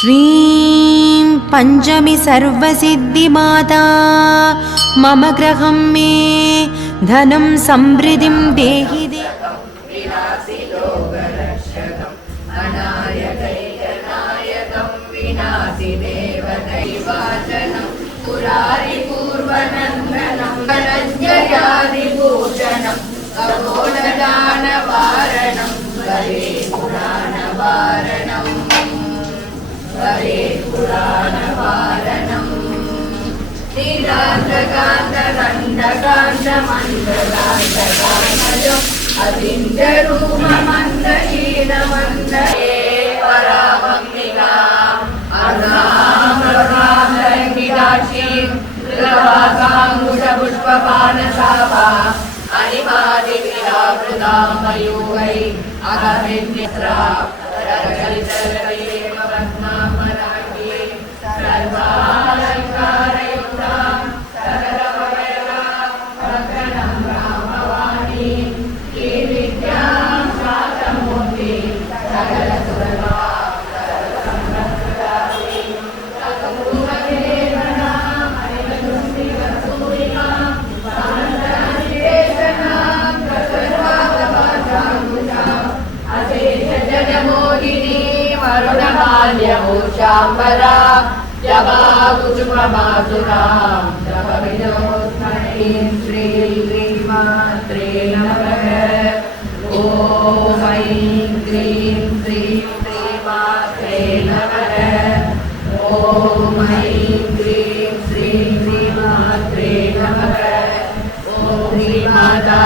श्रीं पंचमी सर्वसिद्धिमाता मम गृहं मे धनं समृद्धिं देहि शांबरा जबाकुचुपमासुरां जपविदोस्मणीं श्रीमात्रे नमः। ॐ ऐं क्लीं श्रीं श्रीमात्रे नमः। ॐ ऐं क्लीं श्रीं श्रीमात्रे नमः। ॐ श्रीमाता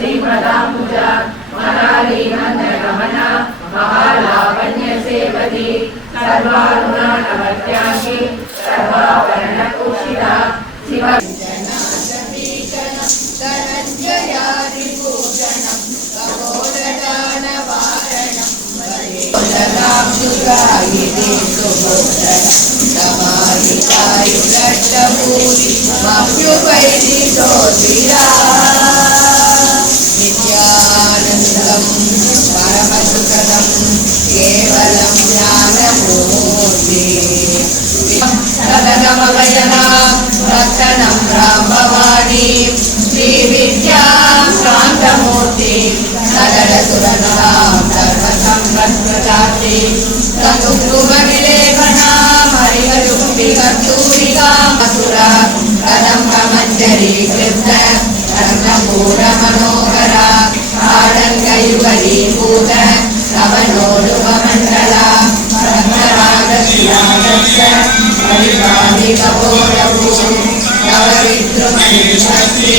श्रीमदाम्बुजा मरालीनन्दगमना महालावण्य सेवती सर्वानुरानवत्याङ्गी सर्वाभरणभूषिता शिव नित्यानन्दं परमसुखदं केवलं ज्ञानमूर्ति सदगमवयनां रक्षणं ब्रह्मवाणी श्रीविद्यां शान्तमूर्तिं सदलसुरनरां सर्वसम्पत्प्रदात्री सकुङ्कुमविलेपनां हरिहरुक्तिकस्तूरिकां असुरा कदम्बमञ्जरी कृष्ण रत्नपूरमनोहरा आडङ्गयुगलीभूत नवनोरुपमण्डला रत्नरागशिलादस्य परिपालिकपोरभू नवविद्रुमणिशक्ति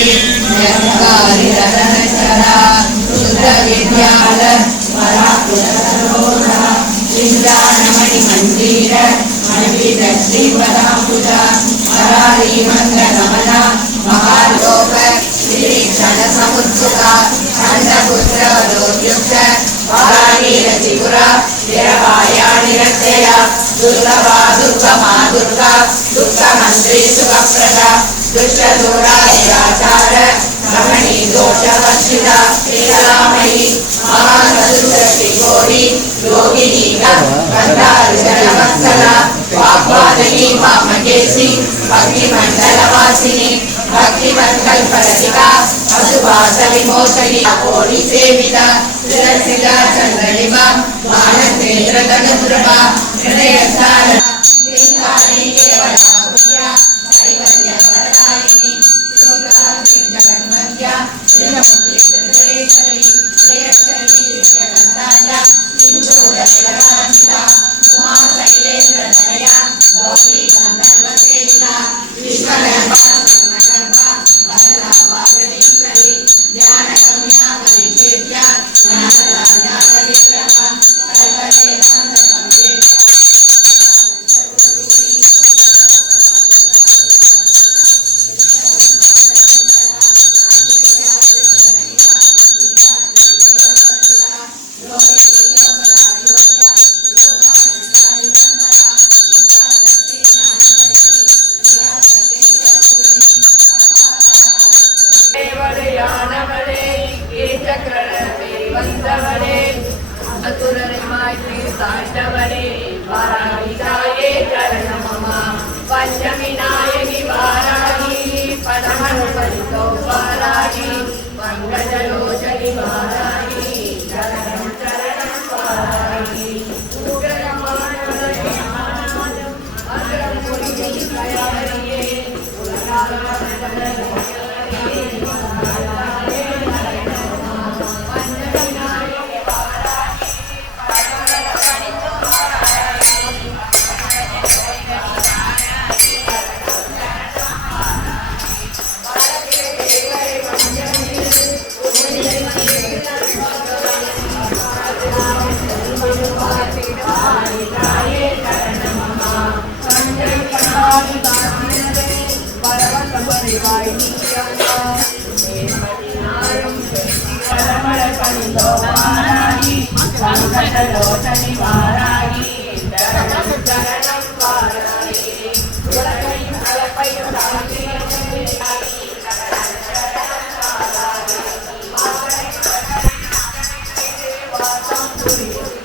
यत्कारिरतनचरा रुद्रविद्याल स्मराकुलसरोधा चिन्तामणिमञ्जीर मणिविद श्रीपदाम्बुजा मरालीमङ्गलमना महालोक क्षणसमुत्सुका खण्डपुत्रवधोद्युक्त वाराणीरचिपुरा निरवायानिरत्यया दुर्लभा दुर्गमा दुर्गा दुःखमन्त्री सुखप्रदा दुष्टदूरा निराचार रमणी दोषवर्षिता लीलामयी महासुरशक्तिगौरी योगिनी गन्धारुजनवत्सला वाग्वादनी वामकेशी भक्तिमण्डलवासिनी भक्तिमत्कल्पलतिका अशुभासविमोचनी कोटि सेविता सुरसिला चन्द्रनिभा मानसेन्द्रधनुद्रभा हृदयस्थाना श्रीकाली केवला पुण्या कैवल्यवरदायिनी श्रोत्रार्थिं जगन्वन्द्या श्रीमुक्तिसुरेश्वरी श्रेयश्वरी दिव्यगन्धान्या सिन्दूरशिलकान्तिता उमाशैलेन्द्रनया गौरी गन्धर्वसेविता विश्वगर्भा பங்கஜலோச்சனி வாராகி சரணம் சரணம் வாராகி பங்கஜலோச்சனி வாராகி சரணம் சரணம் வாராகி உலகையும் கலப்பையும் தாங்கி வாசம் புரியும்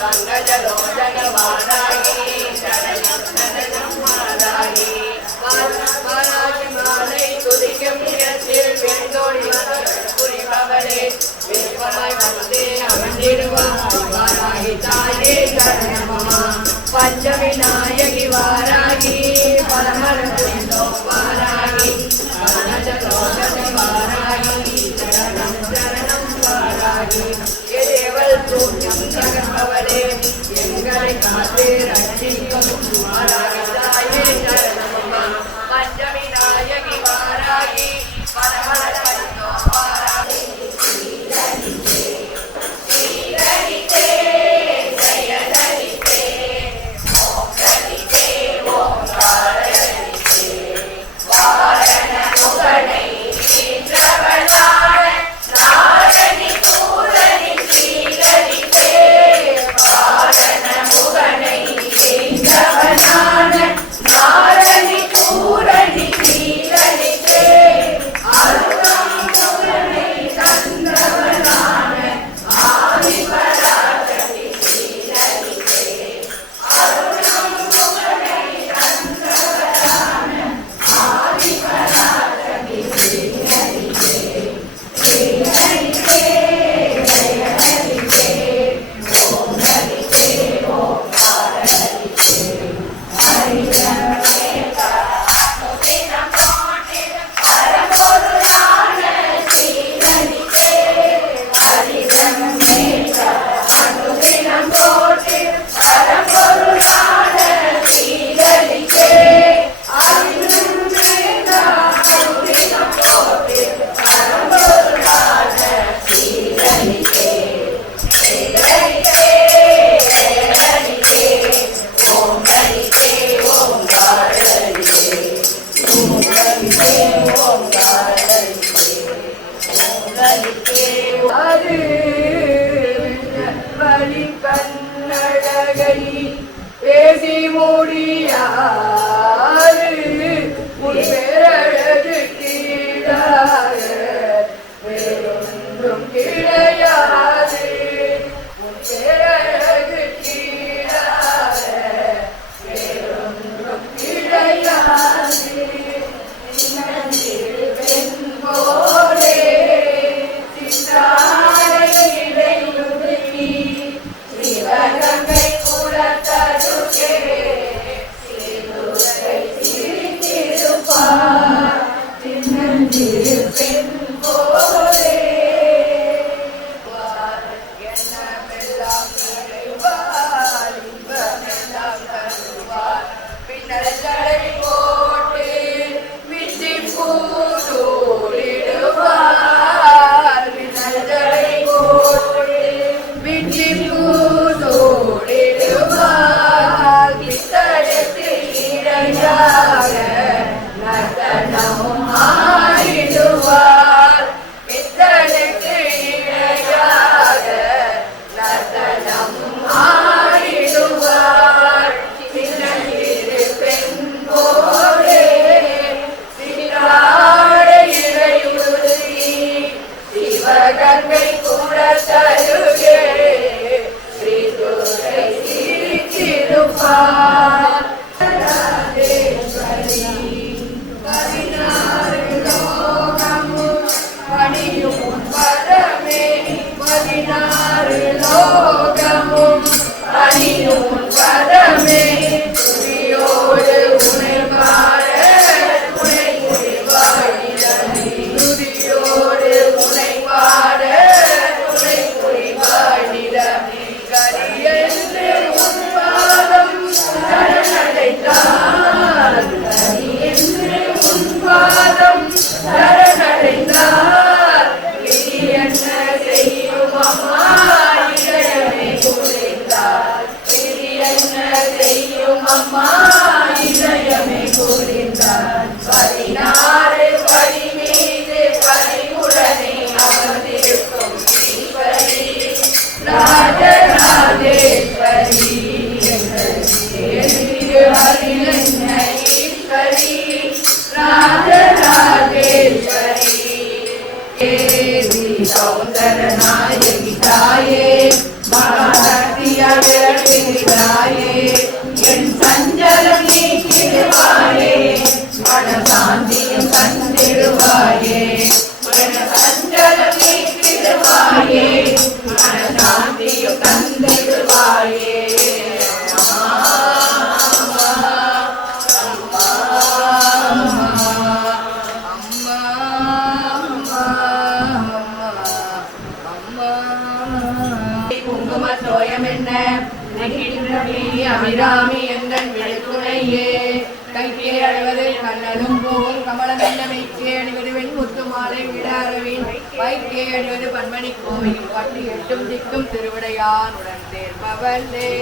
பங்கஜலோச்சன வாராகி சரணம் சரணம் வாராகி வாராகி மாலை துதிக்கும் இடத்தில் வெண்தோடி புரிபவரே விருப்பமாய் வந்தே அமர்ந்திடுவார் வாராகி தாயே சரணமமா பஞ்சமி நாயகி வாராகி பரமர புரிந்தோ வாராகி பங்கஜலோச்சன வாராகி சரணம் சரணம் வாராகி தேவல் தூண்யம் தகர்பவரே எங்களை காத்து ரட்சிக்கும் வாராகி தாயே சரணமம்மா பஞ்சமி நாயகி வாராகி பரமர புரிந்தோ வாராகி பேசி முடியாது உன் பேரழகு கீழாக வேறொன்றும் கிடையாது உன் பேரழகு கீழாக வேறொன்றும் கிடையாது பெண் போலே சித்தாடையிடை உடுத்தி சிவகங்கை குலத்தருகே சிறுகை சிரித்திருப்பார் சின்னஞ்சிறு பெண் போலே எண்ணமெல்லாம் நிறைவார் இன்பமெல்லாம் தருவார் பின்னல் தடை போட்டு விச்சி பூசூரிடுவார் பின்னல் தடை போட்டு விச்சி பூசூரிடுவார் பித்தடத்து இடையாக நர்த்தனமும் ஆடிடுவார் பித்தடத்து இடையாக நர்த்தனமும் ஆடிடுவார் சின்னஞ்சிறு பெண் போலே சிறாடையிடை உடுத்தி சிவகங்கை குலத்தருகே இருப்பார். பதினாறு லோகமும் பணியும் பரமே, பதினாறு லோகமும் பணியும் பரமே, துதியோடு உனை பாட துணை புரிவாயிடமே, துதியோடு உனை பாட துணை புரிவாயிடமே, கரியென்று உன் பாதம் சரணடைந்தார், கரியென்று உன் பாதம் சரணடைந்தார், விதி என்ன செய்யும் அம்மா இதயமே புரிந்தார், விதி என்ன செய்யும் அம்மா இதயமே புரிந்தார். 16 படி மீது பரிவுடனே அமர்ந்திருக்கும் ஈஸ்வரி, ராஜராஜேஸ்வரி, ஈஸ்வரி, ராஜராஜேஸ்வரி, தேவி சௌந்தரநாயகி தாயே, மகாசக்தியாய் தாயே, என் சஞ்சலம் நீக்கிடுவாயே, மனசாந்தியும் தந்திடுவாயே, மன சஞ்சலம் நீக்கிடுவாயே, மனசாந்தியும் தந்திடுவாயே. குங்குமத்தோயம் என்ன அபிராமி எங்கள் விழுத்துணையே, கைக்கே அடைவது கண்ணனும் பூவும் கமலம் என்ன மெய்க்கே அணிவது வெண் முத்து மாலை விடாரவின், வைக்கே அணிவது பன்மணி கோவில் பட்டி எட்டும் திக்கும் திருவிடையானுடன் சேர்ப்பவல்லே,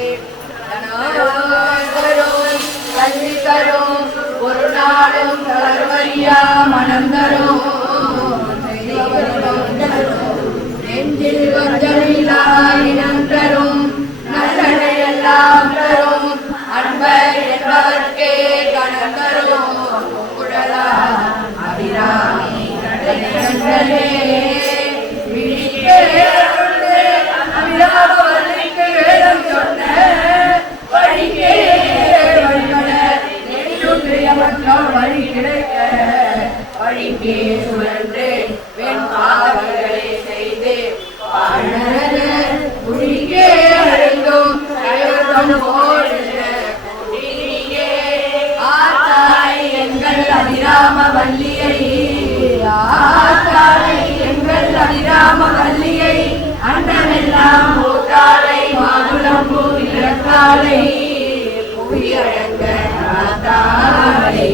தரும் கல்வி தரும் ஒரு நாளும் தருவரியா மனம் தரும், நெஞ்சில் வஞ்சமில்லாயினம் தரும், நல்லதையெல்லாம் தரும், அன்பர் என்பவர்க்கே கணம் தரும், குழலா அபிராமி கடலே விழிக்கே அபிராமவல்லிக்கு வேதம் சொன்ன வழிக்கே வழிபட நெஞ்சுன்றியமற்றால் வழி கிடைக்க, வழிக்கே சுழன்று வெண் பாவங்களை செய்து பாழனது குழிக்கே அடைந்தும் கைவர்த்தம் போடுகிற குடியே, ஆத்தாய் எங்கள் அபிராம வல்லியை, ஆத்தாய் எங்கள் அபிராம வல்லியை, அண்டமெல்லாம் ஊத்தாலை மாதுளம்பூ இறக்காலை, புவியழங்க ஆத்தாலை,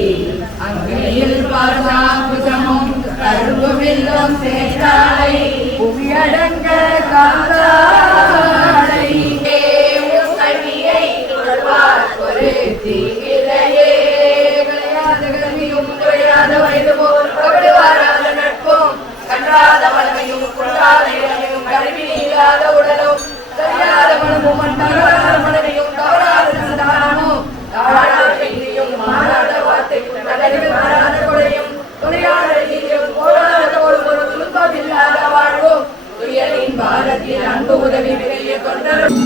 அங்கையில் பார்த்தாங்குசமும் கரும்புவில்லும் சேர்த்தாலை, புவியடங்க காத்தாலை, கல்வியை தொடர்வார் ஒரு தீங்கிலையே, விளையாத கல்வியும் விளையாத வயது போல் கவிடுவாராத நட்பும், கன்றாத வளமையும் குன்றாத இளமையும், கல்வி இல்லாத உடலும் தெரியாத மனமும், தவறாத மனதையும் தவறாத சந்தானமும், தாழாத செய்தியும் மாறாத வார்த்தையும் தகவல் மாறாத கொலையும், துணையாத நீதியும் போராத ஒரு துன்பமில்லாத வாழ்வும், துயரின் பாரத்தில் அன்பு உதவி பெரிய கொண்டரும்.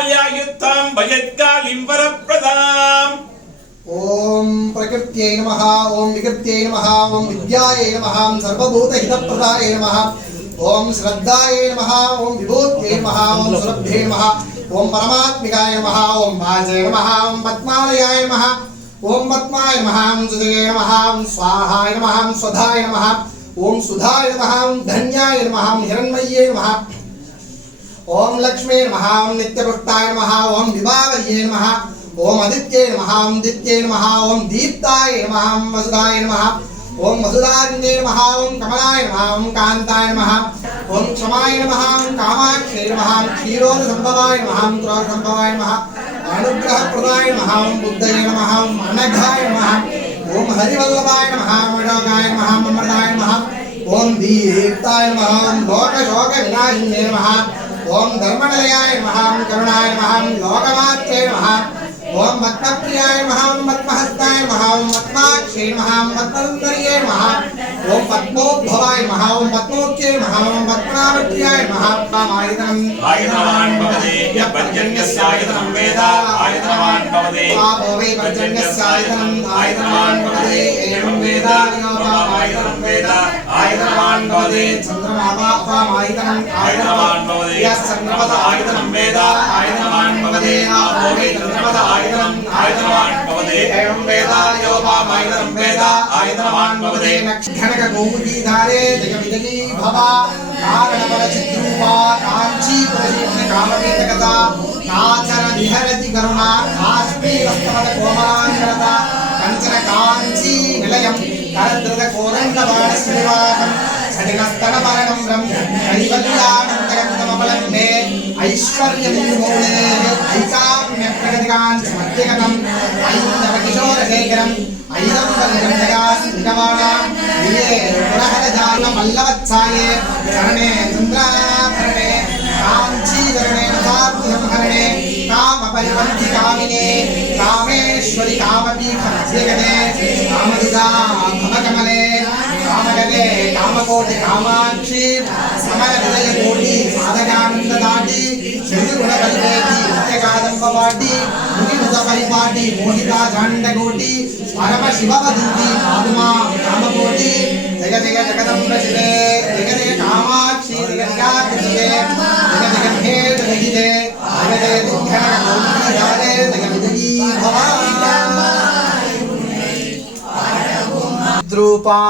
माल्यायुक्तां भयत्कालिं वरप्रदाम् ओम प्रकृत्यै नमः ओम विकृत्यै नमः ओम विद्यायै नमः सर्वभूतहितप्रदायै नमः ओम श्रद्धायै नमः ओम विभूत्यै नमः ओम सुरभ्ये नमः ओम परमात्मिकाय नमः ओम वाजय नमः ओम पद्मालयाय नमः ओम पद्माय नमः ओम सुजये नमः ओम स्वाहाय नमः ओम स्वधाय नमः ओम सुधाय नमः ओम धन्याय नमः ओम हिरण्मये नमः ओम लक्ष्मी नमः ओम नित्यपुष्टाय नमः ओम विभावर्ये नमः ओम आदित्ये नमः ओम दित्ये नमः ओम दीप्ताय नमः ओम वसुधाय नमः ओम वसुधारिण्ये नमः ओम कमलाय नमः ओम कान्ताय नमः ओम क्षमाय नमः ओम कामाक्षे नमः ओम क्षीरोदसंभवाय नमः ओम क्रोधसंभवाय नमः अनुग्रहप्रदाय नमः ओम बुद्धये नमः ओम अनघाय नमः ओम हरिवल्लभाय नमः ओम योगाय नमः ओम अमृताय नमः ओम दीप्ताय नमः ओम लोकशोकविनाशिने नमः ओम धर्मनिलयाय नमः ओम करुणाय नमः ओम लोकमात्रे नमः ओम पद्मप्रियाय नमः ओम पद्महस्ताय नमः ओम पद्माक्षे नमः ओम पद्मसुन्दर्ये नमः ओम पद्मोद्भवाय नमः ओम पद्मोच्चे नमः ओम पद्मनाभप्रियाय नमः आयतनम् आयतनवान् भवते यः पर्जन्यस्य आयतनं वेद आयतनवान् भवते आपो वै पर्जन्यस्य आयतनवान् भवते एवं वेद आयतनं वेद आयतनवान् भवते चन्द्रमापायतनम् आयतनवान् भवते यः चन्द्रमत आयतनं वेद आयतनवान् भवते आपो वै चन्द्रमत आयतनवान् भवते एवं वेद योपामायतनं वेद आयतनवान् भवते नक्षघनक गौमुखीधारे जगविजयी भवा कारणबलचिद्रूपा काञ्चीपुरशीर्ष कामवेदकथा काचन विहरति करुणा काश्मीरस्तमद कोमलाङ्गलता कञ्चन काञ्ची निलयं करधृत कोदण्डबाणश्रीनिवासं छटिनस्तनपरणं ब्रह्म कैवल्यानन्दगन्धमबलं मे ऐश्वर्यमूलेः ऐकाम्यप्रगतिकाञ्च मध्यगतम् ऐन्दवकिशोरशेखरम् ऐदम्बलगण्डगास्निगमाणां दिये पुरहरजालमल्लवत्साये चरणे चन्द्राभरणे काञ्चीधरणे नसाभ्यंहरणे कामपरिपन्थिकामिने कामेश्वरि कामपीठमध्यगते कामदुदा भवकमले कामगले कामकोटि कामाक्षी समरविजयकोटि साधकानन्ददाटी श्रीगुणकल्पेति नित्यकादम्बवाटी मुनिमुदपरिपाटी मोहिता झाण्डकोटि परमशिववदूति पादुमा कामकोटि जय जय जगदम्ब शिवे जय जय कामाक्षी जगत्याकृतिये जय जय भेदरहिते जय जय दुर्घनकौमुदीधारे जय विजयी भवा द्रूपा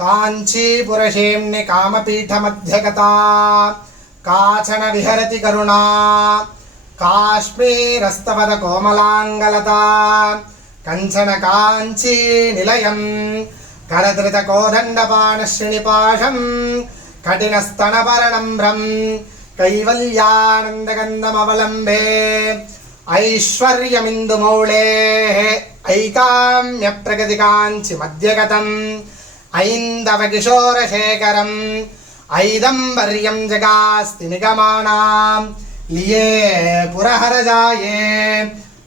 काञ्चीपुरशेम्नि कामपीठमध्यगता काचन विहरति करुणा काश्मीरस्तवद कोमलाङ्गलता कञ्चन काञ्ची निलयं करधृत कोदण्डपाणश्रीनिपाशं कठिनस्तनपरणं भ्रं कैवल्यानन्दगन्धमवलम्बे ऐश्वर्यमिन्दुमौळेः ऐकाम्यप्रगतिकाञ्चि मध्यगतम् ऐन्दवकिशोरशेखरम् ऐदम्बर्यं जगास्ति निगमानां लिये पुरहरजाये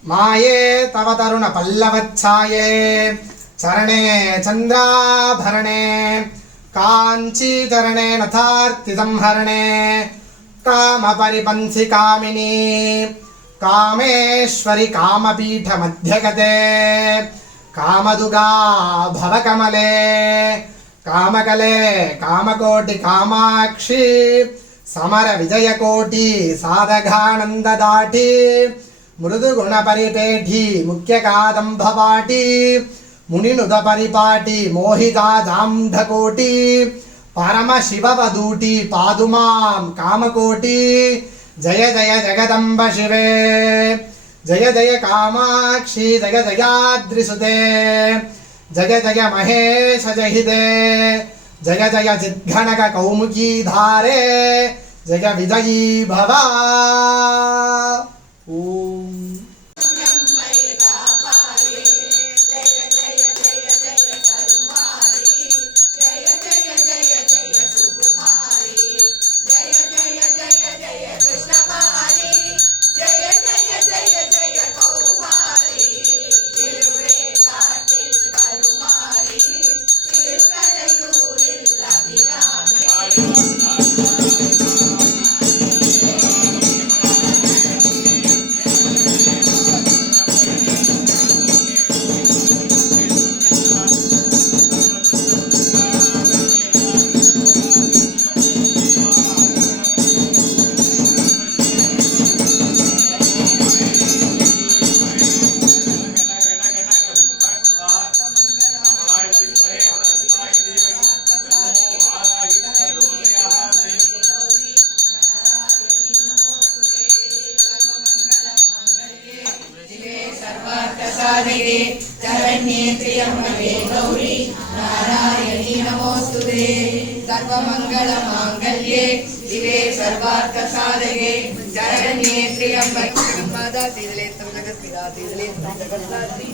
माये तव तरुणपल्लवच्छाये चरणे चन्द्राभरणे काञ्चीचरणे नथार्तिसंहरणे कामपरिपन्थिकामिनी कामेश्वरि कामपीठमध्यगते कामदुगा भवकमले कामकले कामकोटि कामाक्षी समरविजयकोटि साधकानन्ददाटी मृदुगुणपरिपेठी मुख्यकादम्बवाटी मुनिनुदपरिपाटी मोहिता जाम्ढकोटि परमशिववदूटी पादुमां कामकोटि जय जय जगदम्ब शिवे जय जय कामाक्षी जय जयाद्रिसुते जय जय महेश जहिते जय जय चिद्घनक कौमुकीधारे जय विजयी भवा। ओम साधके शरण्ये त्र्यम्बके गौरी नारायणी नमोस्तुते सर्वमङ्गलमाङ्गल्ये शिवे सर्वार्थसाधके शरण्ये त्र्यम्बके माता सीतले जगत्पिता सीतले जगत्तात्री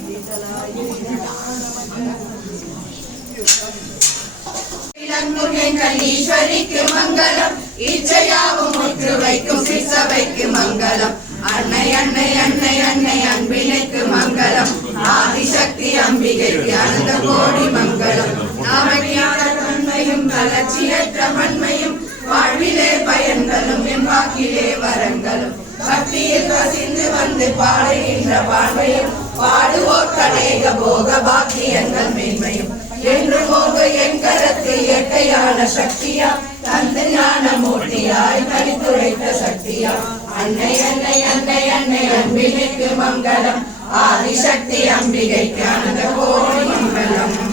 கண்ணீஸ்வரிக்கு மங்களம் இச்சையாவும் முற்று வைக்கும் சிற்சபைக்கு மங்களம் அன்னை அன்னை அன்னை அன்னை அன்பினைக்கு மங்களம் ஆதிசக்தி அம்பிகைக்கு அனந்த கோடி மங்களம் நாமக்கியாத தன்மையும் கலர்ச்சியற்ற மண்மையும் வாழ்விலே பயன்களும் என் வாக்கிலே வரங்களும் பக்தியில் கசிந்து வந்து பாடுகின்ற வாழ்வையும் பாடுவோர் கனேக போக பாக்கியங்கள் மேன்மையும் என்று போக என் கரத்து இயற்கையான சக்தியா தந்து ஞான மூர்த்தியாய் கணித்துரைத்த சக்தியா அன்னை அன்னை அன்னை அன்னை அன்பினைக்கு மங்களம் ஆதிசக்தி அம்பிகைக்கு அனந்த கோடி மங்களம்